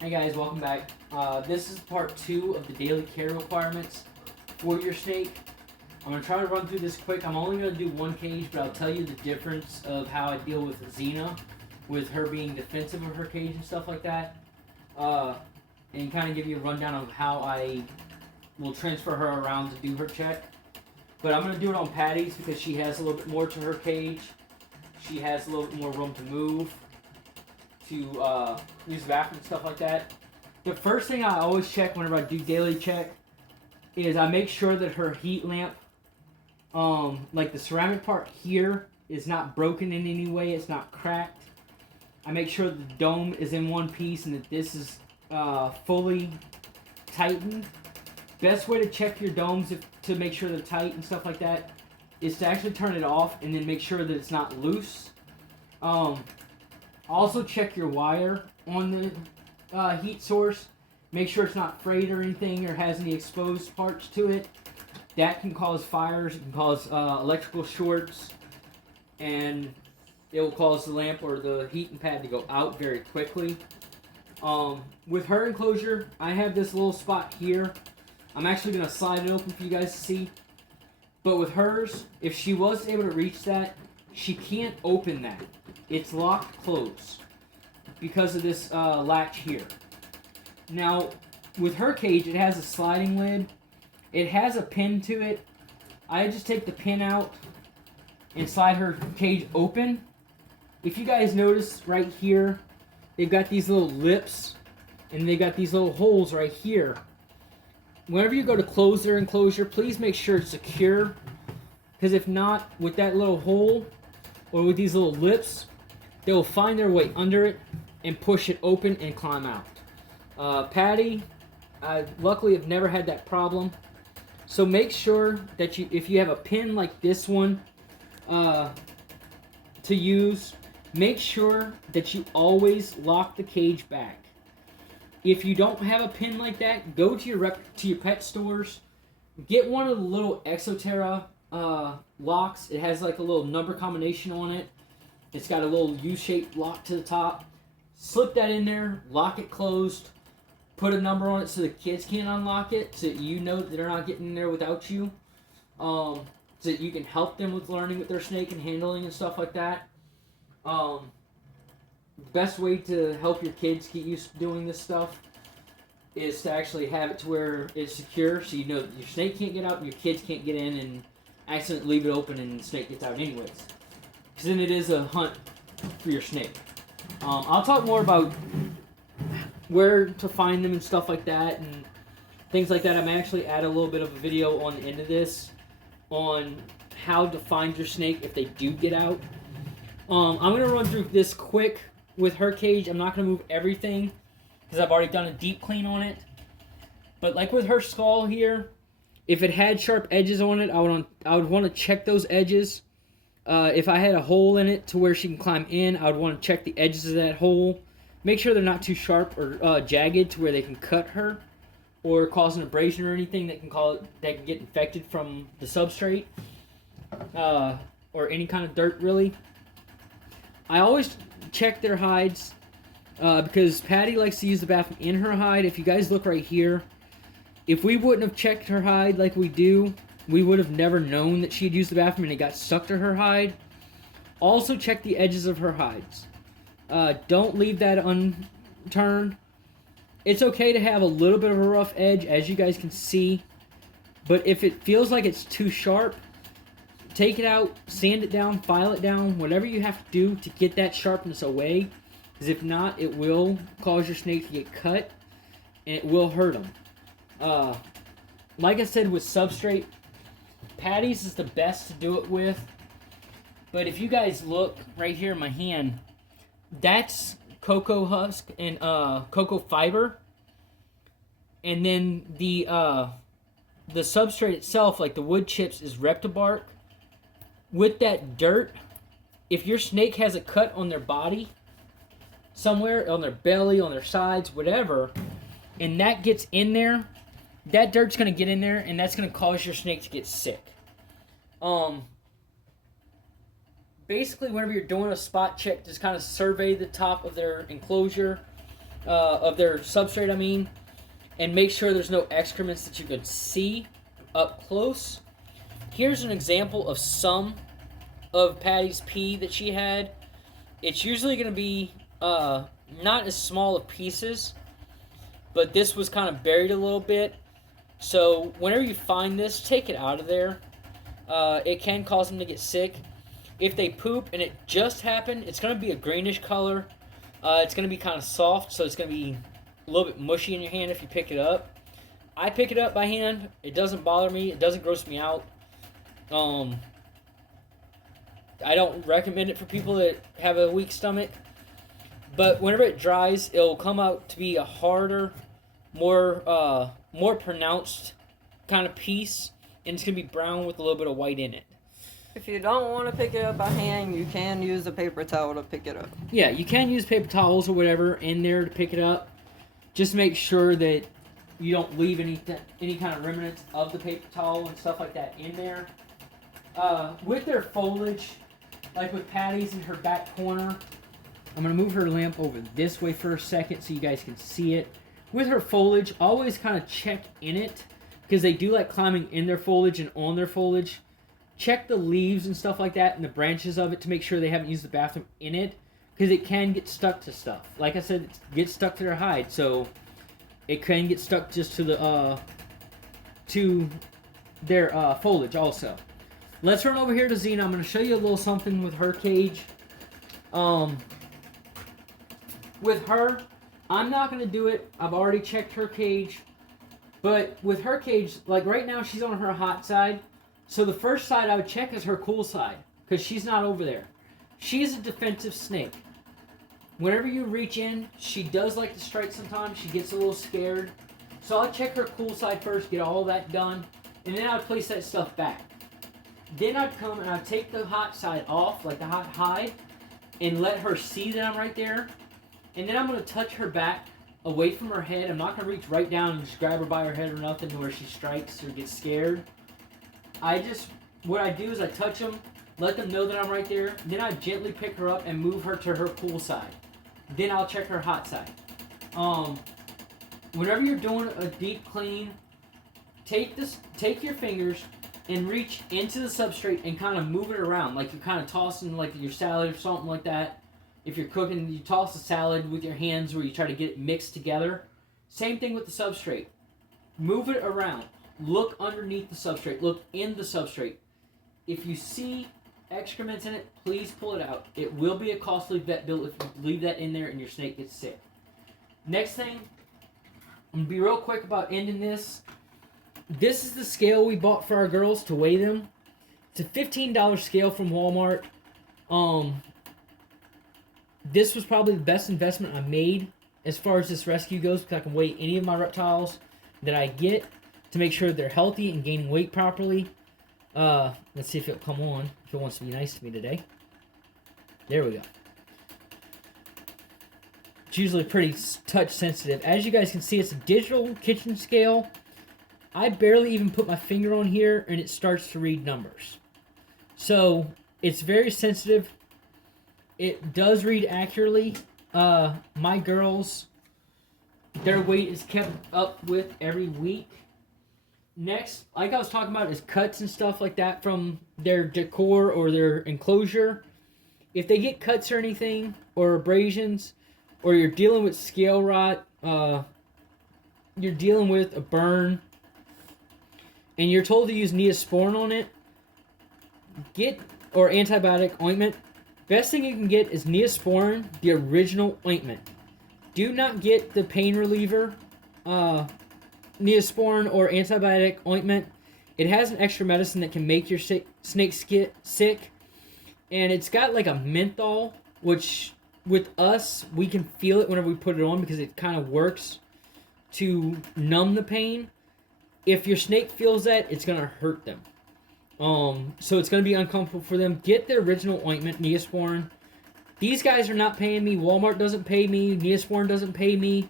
Hey guys, welcome back. This is part 2 of the daily care requirements for your snake. I'm going to try to run through this quick. I'm only going to do one cage, but I'll tell you the difference of how I deal with Xena, with her being defensive of her cage and stuff like that. And kind of give you a rundown of how I will transfer her around to do her check. But I'm going to do it on Patty's because she has a little bit more to her cage. She has a little bit more room to move, to use the bathroom and stuff like that. The first thing I always check whenever I do daily check is I make sure that her heat lamp, like the ceramic part here, is not broken in any way. It's not cracked. I make sure the dome is in one piece and that this is fully tightened. Best way to check your domes to make sure they're tight and stuff like that is to actually turn it off and then make sure that it's not loose. Also check your wire on the heat source. Make sure it's not frayed or anything or has any exposed parts to it. That can cause fires. It can cause electrical shorts, and it will cause the lamp or the heating pad to go out very quickly. With her enclosure, I have this little spot here. I'm actually going to slide it open for you guys to see. But with hers, if she was able to reach that, she can't open that. It's locked closed because of this latch here. Now, with her cage, it has a sliding lid. It has a pin to it. I just take the pin out and slide her cage open. If you guys notice right here, they've got these little lips and they got these little holes right here. Whenever you go to close their enclosure, please make sure it's secure, because if not, with that little hole or with these little lips, they will find their way under it and push it open and climb out. Patty, I luckily have never had that problem. So make sure that if you have a pin like this one to use, make sure that you always lock the cage back. If you don't have a pin like that, go to your pet stores, get one of the little Exoterra locks. It has like a little number combination on it. It's got a little U-shaped lock to the top. Slip that in there, lock it closed, put a number on it so the kids can't unlock it, so that you know that they're not getting in there without you. So that you can help them with learning with their snake and handling and stuff like that. The best way to help your kids get used to doing this stuff is to actually have it to where it's secure, so you know that your snake can't get out and your kids can't get in and accidentally leave it open and the snake gets out anyways. Because then it is a hunt for your snake. I'll talk more about where to find them and stuff like that and things like that. I'm actually add a little bit of a video on the end of this on how to find your snake if they do get out. I'm going to run through this quick with her cage. I'm not going to move everything because I've already done a deep clean on it. But like with her skull here, if it had sharp edges on it, I would want to check those edges. If I had a hole in it to where she can climb in, I would want to check the edges of that hole. Make sure they're not too sharp or jagged to where they can cut her or cause an abrasion or anything that can get infected from the substrate or any kind of dirt, really. I always check their hides because Patty likes to use the bathroom in her hide. If you guys look right here, if we wouldn't have checked her hide like we do, we would have never known that she had used the bathroom and it got stuck to her hide. Also check the edges of her hides. Don't leave that unturned. It's okay to have a little bit of a rough edge, as you guys can see. But if it feels like it's too sharp, take it out, sand it down, file it down, whatever you have to do to get that sharpness away. Because if not, it will cause your snake to get cut, and it will hurt them. Like I said, with substrate, Patty's is the best to do it with. But if you guys look right here in my hand, that's cocoa husk and cocoa fiber. And then the substrate itself, like the wood chips, is Reptibark. With that dirt, if your snake has a cut on their body, somewhere, on their belly, on their sides, whatever, and that gets in there, that dirt's going to get in there, and that's going to cause your snake to get sick. Basically, whenever you're doing a spot check, just kind of survey the top of their enclosure. of their substrate, I mean, and make sure there's no excrements that you could see up close. Here's an example of some of Patty's pee that she had. It's usually going to be not as small of pieces, but this was kind of buried a little bit. So whenever you find this, take it out of there. It can cause them to get sick. If they poop and it just happened, it's going to be a greenish color. It's going to be kind of soft, so it's going to be a little bit mushy in your hand if you pick it up. I pick it up by hand. It doesn't bother me. It doesn't gross me out. I don't recommend it for people that have a weak stomach. But whenever it dries, it'll come out to be a harder, more pronounced kind of piece, and it's going to be brown with a little bit of white in it. If you don't want to pick it up by hand, you can use a paper towel to pick it up. Yeah, you can use paper towels or whatever in there to pick it up. Just make sure that you don't leave any kind of remnants of the paper towel and stuff like that in there. With their foliage, like with Patty's in her back corner, I'm going to move her lamp over this way for a second so you guys can see it. With her foliage, always kind of check in it, because they do like climbing in their foliage and on their foliage. Check the leaves and stuff like that and the branches of it to make sure they haven't used the bathroom in it, because it can get stuck to stuff. Like I said, it gets stuck to their hide, so it can get stuck just to the to their foliage also. Let's run over here to Xena. I'm going to show you a little something with her cage. With her, I'm not going to do it. I've already checked her cage. But with her cage, like right now, she's on her hot side. So the first side I would check is her cool side, because she's not over there. She's a defensive snake. Whenever you reach in, she does like to strike sometimes. She gets a little scared. So I'll check her cool side first, get all that done, and then I'd place that stuff back. Then I'd come and I'd take the hot side off, like the hot hide, and let her see that I'm right there. And then I'm going to touch her back away from her head. I'm not going to reach right down and just grab her by her head or nothing to where she strikes or gets scared. What I do is I touch them, let them know that I'm right there. Then I gently pick her up and move her to her cool side. Then I'll check her hot side. Whenever you're doing a deep clean, take your fingers and reach into the substrate and kind of move it around, like you're kind of tossing like your salad or something like that. If you're cooking, you toss the salad with your hands where you try to get it mixed together. Same thing with the substrate. Move it around. Look underneath the substrate. Look in the substrate. If you see excrements in it, please pull it out. It will be a costly vet bill if you leave that in there and your snake gets sick. Next thing, I'm going to be real quick about ending this. This is the scale we bought for our girls to weigh them. It's a $15 scale from Walmart. This was probably the best investment I made as far as this rescue goes, because I can weigh any of my reptiles that I get to make sure they're healthy and gaining weight properly. Let's see if it'll come on, if it wants to be nice to me today. There we go. It's usually pretty touch sensitive. As you guys can see, it's a digital kitchen scale. I barely even put my finger on here and it starts to read numbers. So it's very sensitive. It does read accurately. My girls, their weight is kept up with every week. Next, like I was talking about, is cuts and stuff like that from their decor or their enclosure. If they get cuts or anything, or abrasions, or you're dealing with scale rot, you're dealing with a burn, and you're told to use Neosporin on it, or antibiotic ointment. Best thing you can get is Neosporin, the original ointment. Do not get the pain reliever, Neosporin or antibiotic ointment. It has an extra medicine that can make your snake sick, and it's got like a menthol, which with us, we can feel it whenever we put it on because it kind of works to numb the pain. If your snake feels that, it's going to hurt them. So it's going to be uncomfortable for them. Get the original ointment, Neosporin. These guys are not paying me. Walmart doesn't pay me. Neosporin doesn't pay me.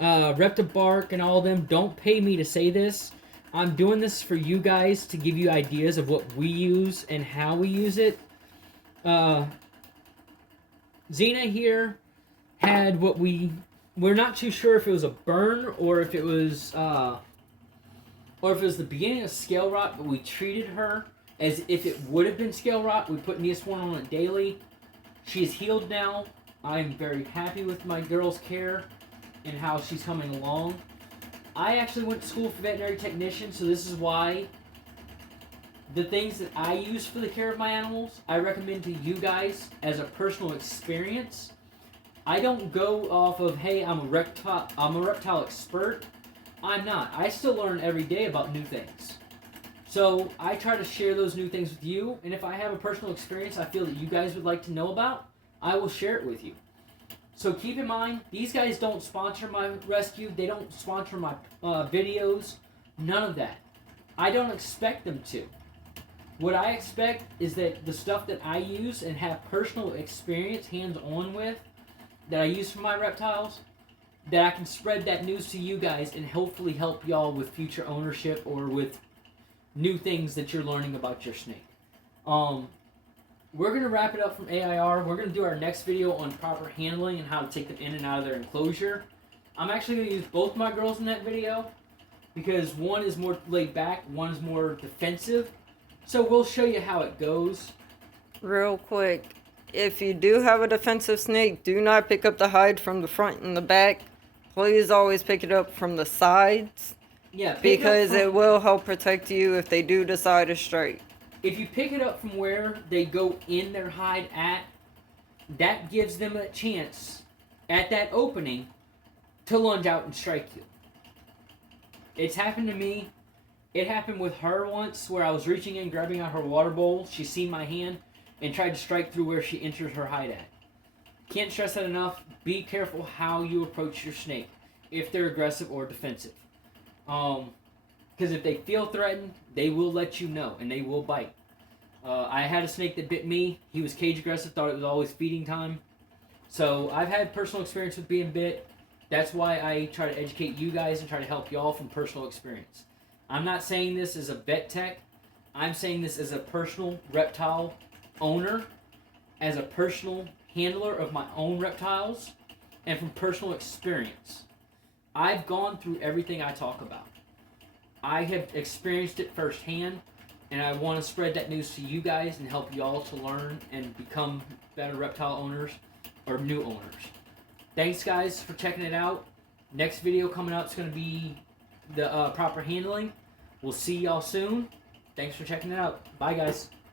Reptibark and all of them don't pay me to say this. I'm doing this for you guys to give you ideas of what we use and how we use it. Xena here had what we we're not too sure if it was a burn or if it was the beginning of scale rot, but we treated her as if it would have been scale rot. We put Neosporin on it daily. She is healed now. I'm very happy with my girl's care and how she's coming along. I actually went to school for veterinary technician, so this is why the things that I use for the care of my animals, I recommend to you guys as a personal experience. I don't go off of, hey, I'm a reptile expert. I'm not. I still learn every day about new things. So I try to share those new things with you, and if I have a personal experience I feel that you guys would like to know about, I will share it with you. So keep in mind, these guys don't sponsor my rescue. They don't sponsor my videos. None of that. I don't expect them to. What I expect is that the stuff that I use and have personal experience hands-on with, that I use for my reptiles, that I can spread that news to you guys and hopefully help y'all with future ownership or with new things that you're learning about your snake. We're going to wrap it up from AIR. We're going to do our next video on proper handling and how to take them in and out of their enclosure. I'm actually going to use both my girls in that video because one is more laid back, one is more defensive. So we'll show you how it goes. Real quick, if you do have a defensive snake, do not pick up the hide from the front and the back. Please always pick it up from the sides. Yeah, because it will help protect you if they do decide to strike. If you pick it up from where they go in their hide at, that gives them a chance at that opening to lunge out and strike you. It's happened to me. It happened with her once where I was reaching in, grabbing out her water bowl. She seen my hand and tried to strike through where she enters her hide at. Can't stress that enough. Be careful how you approach your snake, if they're aggressive or defensive. Because if they feel threatened, they will let you know, and they will bite. I had a snake that bit me. He was cage aggressive, thought it was always feeding time. So I've had personal experience with being bit. That's why I try to educate you guys and try to help y'all from personal experience. I'm not saying this as a vet tech. I'm saying this as a personal reptile owner, as a personal handler of my own reptiles, and from personal experience. I've gone through everything I talk about. I have experienced it firsthand, and I want to spread that news to you guys and help y'all to learn and become better reptile owners or new owners. Thanks, guys, for checking it out. Next video coming up is going to be the proper handling. We'll see y'all soon. Thanks for checking it out. Bye, guys.